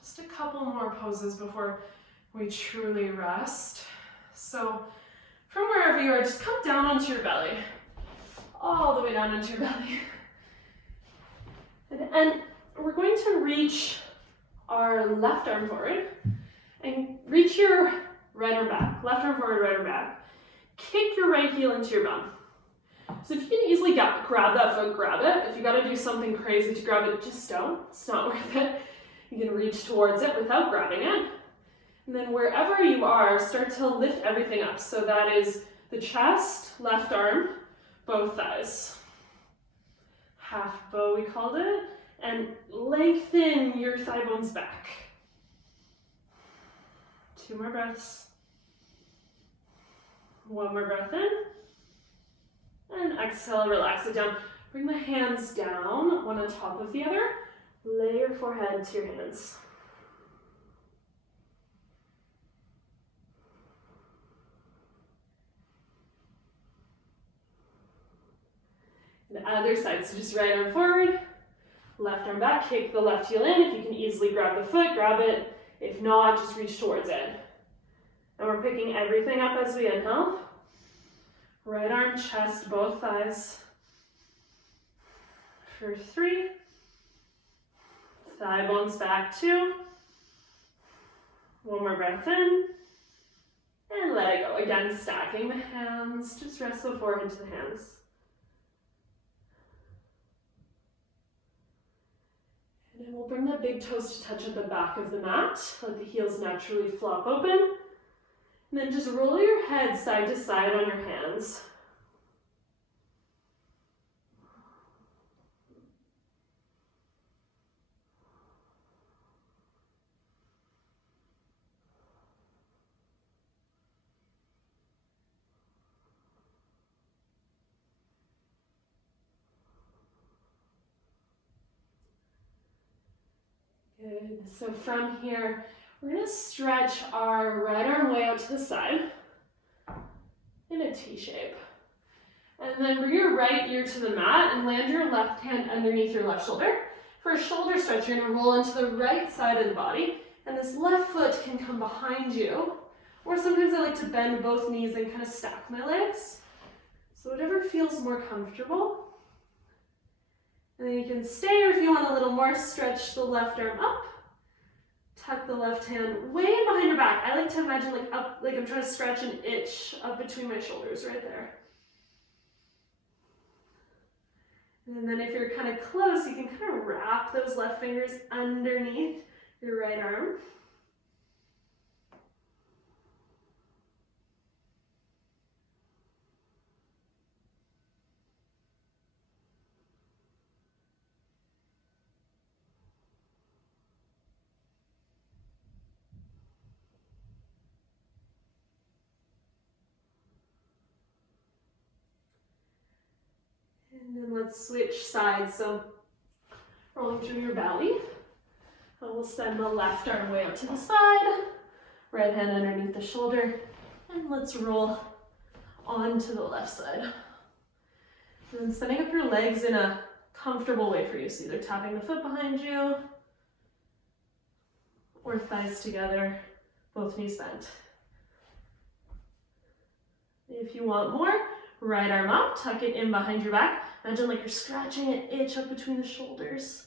Just a couple more poses before we truly rest. So from wherever you are, just come down onto your belly. All the way down onto your belly. And we're going to reach our left arm forward and reach your right arm back. Left arm forward, right arm back. Kick your right heel into your bum. So if you can easily grab that foot, grab it. If you gotta do something crazy to grab it, just don't. It's not worth it. You can reach towards it without grabbing it. And then wherever you are, start to lift everything up. So that is the chest, left arm, both thighs. Half bow, we called it. And lengthen your thigh bones back. 2 more breaths. 1 more breath in. And exhale, relax it down. Bring the hands down, one on top of the other. Lay your forehead to your hands. Other side, so just right arm forward, left arm back, kick the left heel in. If you can easily grab the foot, grab it. If not, just reach towards it. And we're picking everything up as we inhale. Right arm, chest, both thighs. For 3. Thigh bones back, 2. One more breath in. And let it go. Again, stacking the hands. Just rest the forehead to the hands. And then we'll bring the big toes to touch at the back of the mat. Let the heels naturally flop open. And then just roll your head side to side on your hands. Good. So from here, we're going to stretch our right arm way out to the side in a T shape. And then bring your right ear to the mat and land your left hand underneath your left shoulder. For a shoulder stretch, you're going to roll into the right side of the body, and this left foot can come behind you. Or sometimes I like to bend both knees and kind of stack my legs. So whatever feels more comfortable. And then you can stay, or if you want a little more, stretch the left arm up. Tuck the left hand way behind your back. I like to imagine like up, like I'm trying to stretch an itch up between my shoulders right there. And then if you're kind of close, you can kind of wrap those left fingers underneath your right arm. And then let's switch sides. So rolling through your belly. And we'll send the left arm way out to the side. Right hand underneath the shoulder. And let's roll onto the left side. And then setting up your legs in a comfortable way for you. So either tapping the foot behind you or thighs together, both knees bent. If you want more, right arm up, tuck it in behind your back. Imagine like you're scratching an itch up between the shoulders.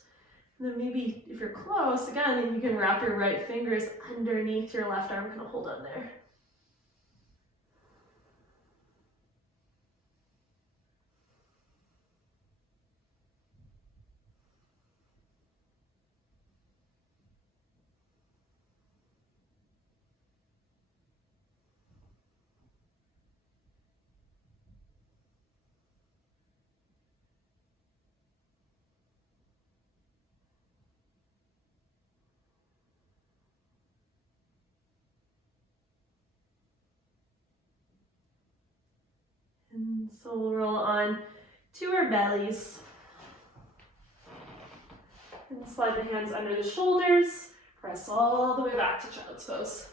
And then maybe if you're close, again, you can wrap your right fingers underneath your left arm, kind of hold on there. And so we'll roll on to our bellies. And slide the hands under the shoulders. Press all the way back to child's pose.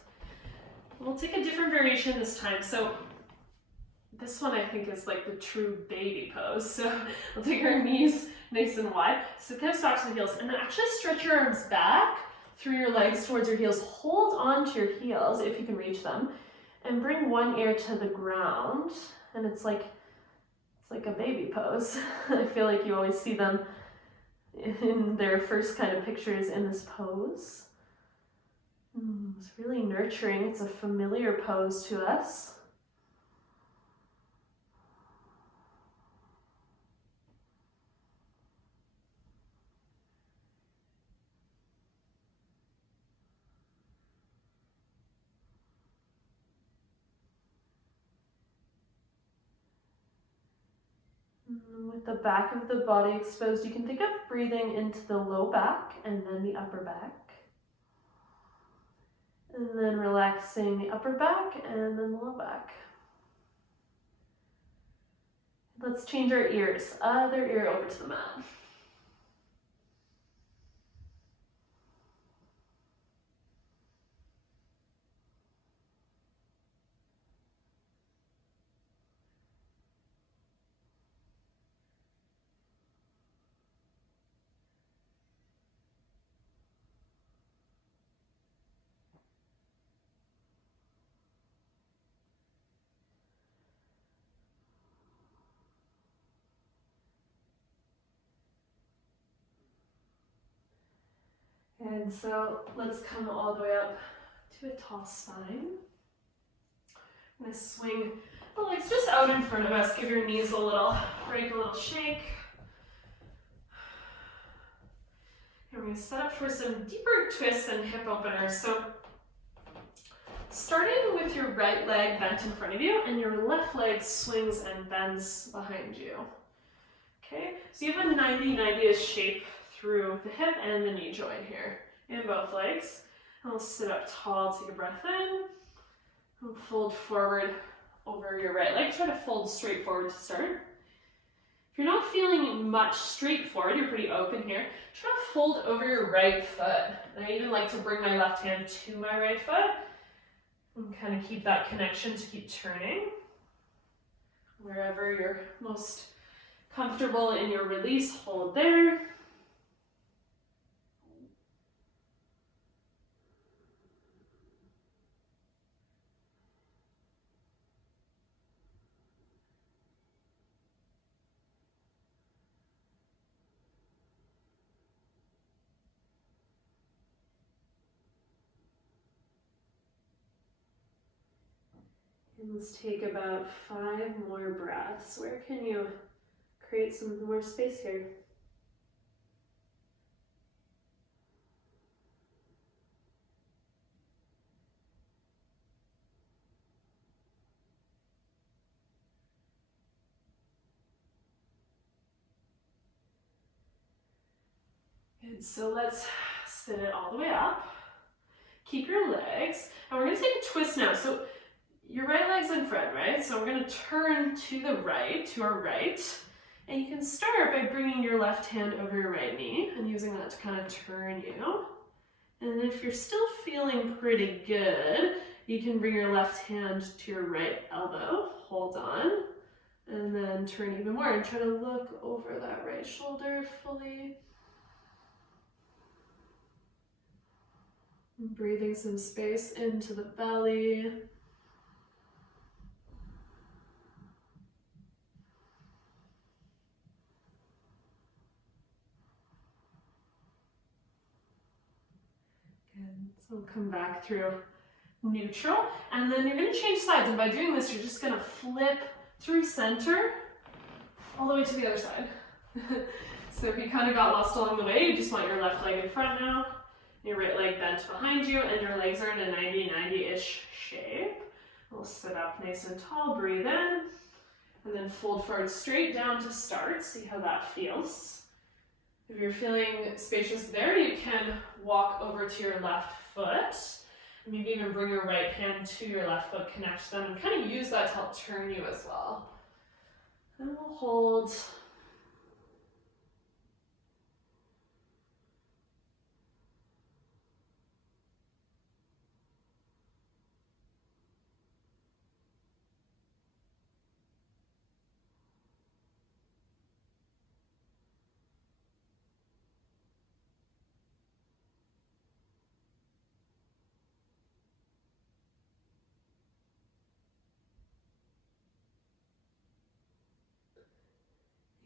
We'll take a different variation this time. So this one I think is like the true baby pose. So we'll take our knees nice and wide. Sit those back to the heels. And then actually stretch your arms back through your legs towards your heels. Hold on to your heels if you can reach them. And bring one ear to the ground. And it's like a baby pose. I feel like you always see them in their first kind of pictures in this pose. It's really nurturing. It's a familiar pose to us. With the back of the body exposed, you can think of breathing into the low back and then the upper back. And then relaxing the upper back and then the low back. Let's change our ears. Other ear over to the mat. And so let's come all the way up to a tall spine. I'm going to swing the legs just out in front of us. Give your knees a little break, a little shake. And we're going to set up for some deeper twists and hip openers. So starting with your right leg bent in front of you and your left leg swings and bends behind you. Okay, so you have a 90-90-ish shape through the hip and the knee joint here in both legs. And we'll sit up tall, take a breath in, and fold forward over your right leg. Try to fold straight forward to start. If you're not feeling much straight forward, you're pretty open here, try to fold over your right foot. And I even like to bring my left hand to my right foot and kind of keep that connection to keep turning. Wherever you're most comfortable in your release, hold there. And let's take about 5 more breaths. Where can you create some more space here? Good, so let's sit it all the way up. Keep your legs, and we're gonna take a twist now. So your right leg's in front, right? So we're gonna turn to the right, to our right. And you can start by bringing your left hand over your right knee and using that to kind of turn you. And if you're still feeling pretty good, you can bring your left hand to your right elbow, hold on, and then turn even more and try to look over that right shoulder fully. Breathing some space into the belly. So we'll come back through neutral, and then you're going to change sides, and by doing this you're just going to flip through center all the way to the other side. So if you kind of got lost along the way, you just want your left leg in front now, your right leg bent behind you, and your legs are in a 90-90-ish shape. We'll sit up nice and tall, breathe in, and then fold forward straight down to start. See how that feels. If you're feeling spacious there, you can walk over to your left foot. Maybe even bring your right hand to your left foot, connect them, and kind of use that to help turn you as well. And we'll hold.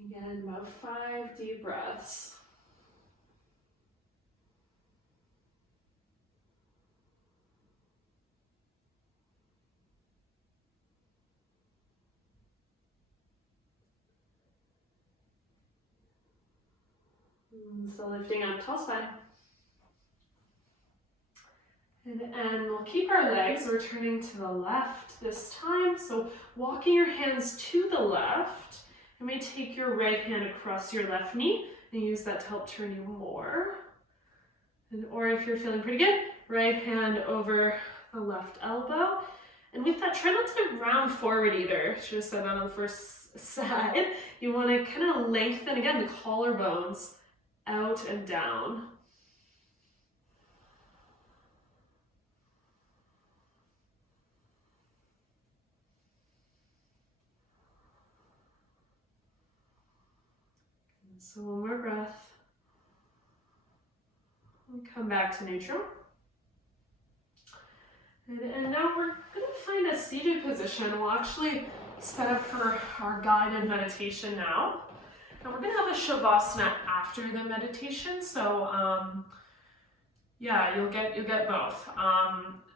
Again, about 5 deep breaths. So lifting up, tall spine. And we'll keep our legs returning to the left this time. So walking your hands to the left. You may take your right hand across your left knee and use that to help turn you more. Or if you're feeling pretty good, right hand over the left elbow. And with that, try not to round forward either. Should have said that on the first side. You want to kind of lengthen, again, the collarbones out and down. So one more breath. And come back to neutral. And now we're going to find a seated position. We'll actually set up for our guided meditation now. And we're going to have a shavasana after the meditation. So Yeah, you'll get both.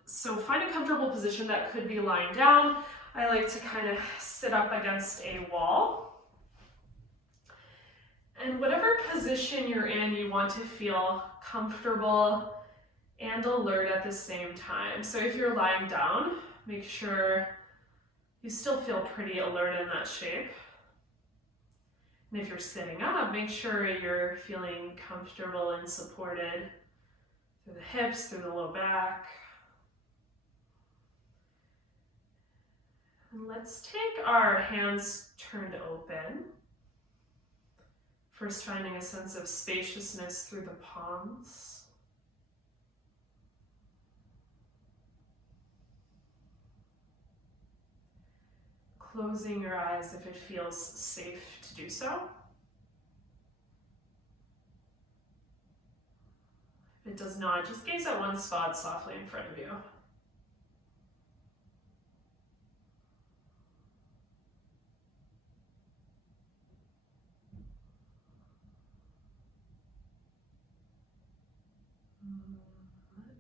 So find a comfortable position. That could be lying down. I like to kind of sit up against a wall. And whatever position you're in, you want to feel comfortable and alert at the same time. So if you're lying down, make sure you still feel pretty alert in that shape. And if you're sitting up, make sure you're feeling comfortable and supported through the hips, through the low back. And let's take our hands turned open. First, finding a sense of spaciousness through the palms. Closing your eyes if it feels safe to do so. If it does not, just gaze at one spot softly in front of you.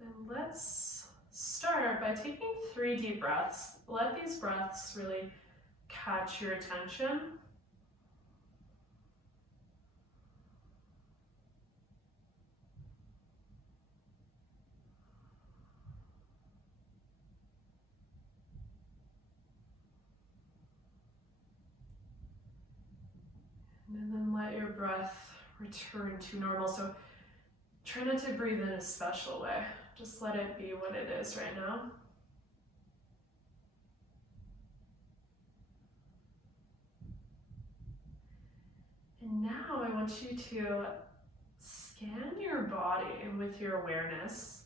And let's start by taking 3 deep breaths. Let these breaths really catch your attention. And then let your breath return to normal. So try not to breathe in a special way. Just let it be what it is right now. And now I want you to scan your body with your awareness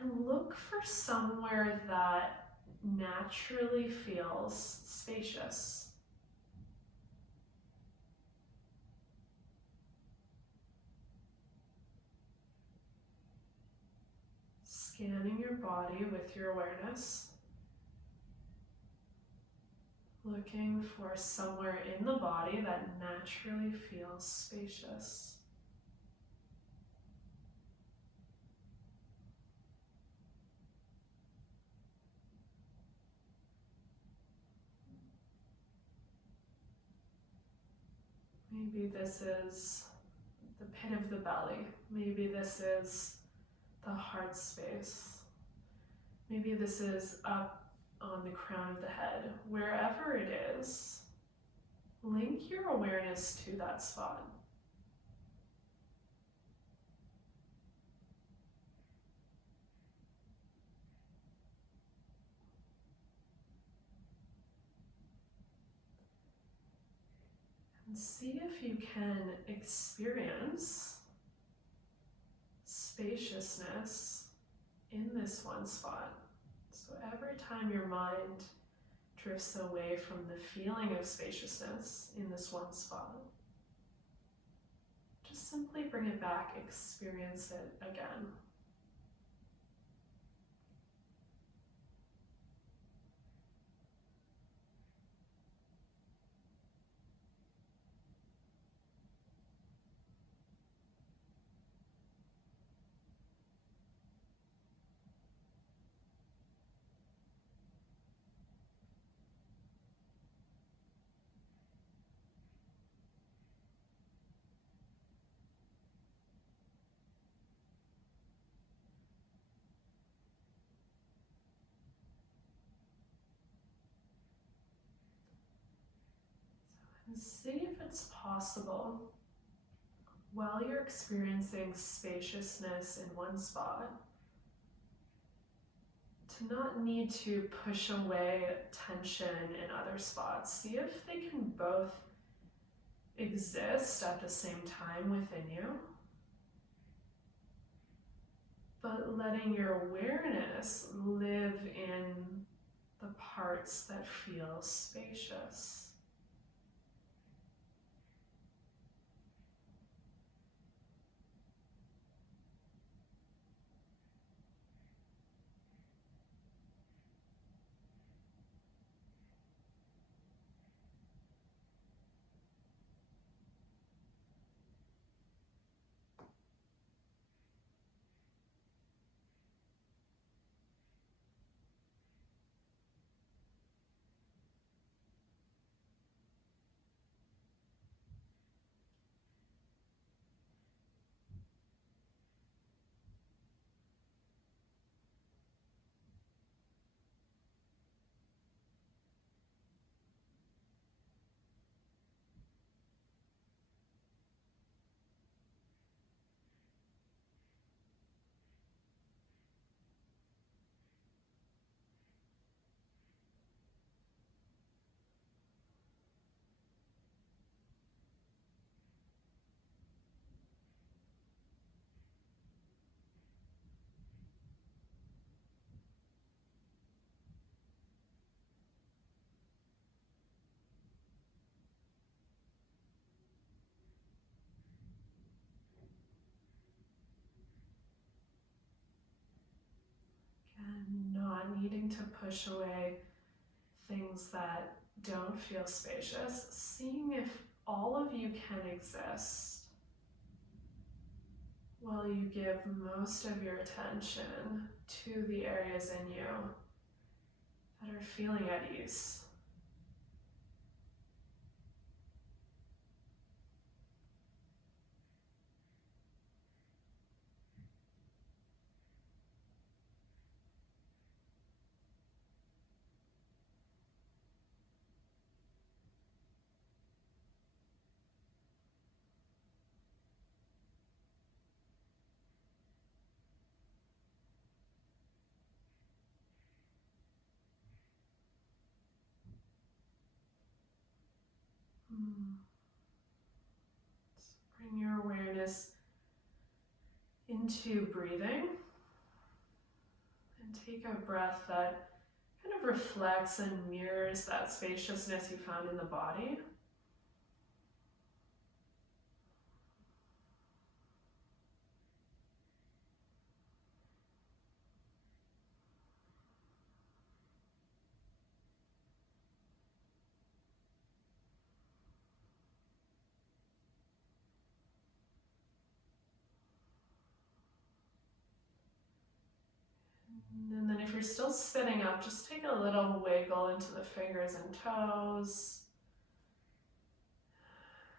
and look for somewhere that naturally feels spacious. Scanning your body with your awareness. Looking for somewhere in the body that naturally feels spacious. Maybe this is the pit of the belly. Maybe this is the heart space. Maybe this is up on the crown of the head. Wherever it is, link your awareness to that spot. And see if you can experience spaciousness in this one spot. So every time your mind drifts away from the feeling of spaciousness in this one spot, just simply bring it back, experience it again. And see if it's possible, while you're experiencing spaciousness in one spot, to not need to push away tension in other spots. See if they can both exist at the same time within you, but letting your awareness live in the parts that feel spacious. to push away things that don't feel spacious, seeing if all of you can exist while you give most of your attention to the areas in you that are feeling at ease. Bring your awareness into breathing and take a breath that kind of reflects and mirrors that spaciousness you found in the body. And then if you're still sitting up, just take a little wiggle into the fingers and toes.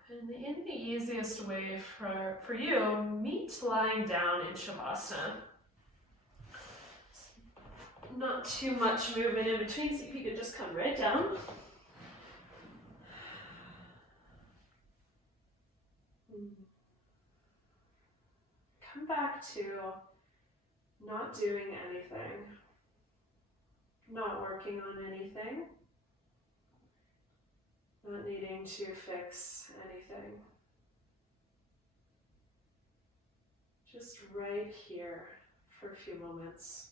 And in the easiest way for you, meet lying down in Shavasana. Not too much movement in between, so if you could just come right down. Come back to not doing anything, not working on anything, not needing to fix anything. Just right here for a few moments.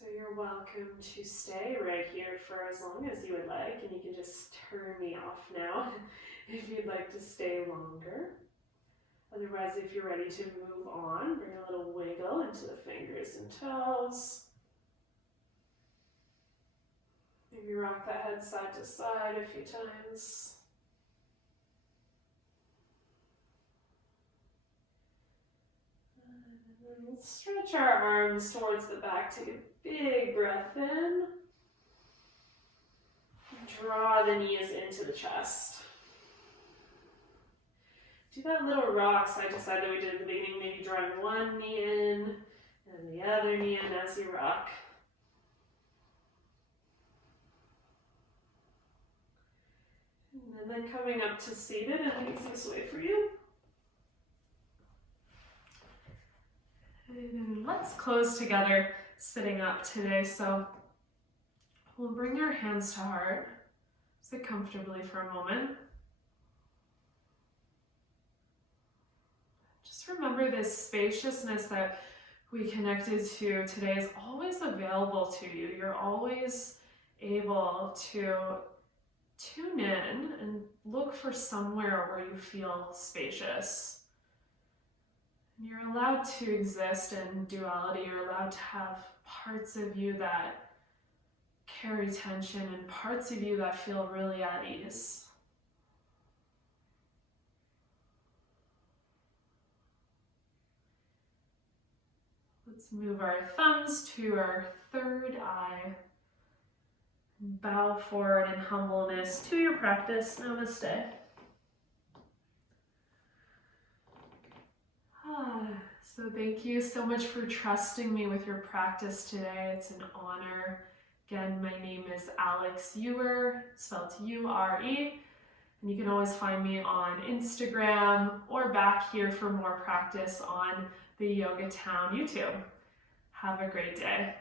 So you're welcome to stay right here for as long as you would like, and you can just turn me off now if you'd like to stay longer. Otherwise, if you're ready to move on, bring a little wiggle into the fingers and toes. Maybe rock that head side to side a few times. And then stretch our arms towards the back. Take a big breath in. Draw the knees into the chest. Do that little rock side to side that we did at the beginning, maybe drawing one knee in and the other knee in as you rock. And then coming up to seated in the easiest way for you. And let's close together sitting up today. So we'll bring our hands to heart. Sit comfortably for a moment. Just remember this spaciousness that we connected to today is always available to you. You're always able to tune in and look for somewhere where you feel spacious. And you're allowed to exist in duality. You're allowed to have parts of you that carry tension and parts of you that feel really at ease. Let's move our thumbs to our third eye. Bow forward in humbleness to your practice. Namaste. So thank you so much for trusting me with your practice today. It's an honor. Again, my name is Alex Ewer, spelled U-R-E, and you can always find me on Instagram or back here for more practice on the Yogatown YouTube. Have a great day.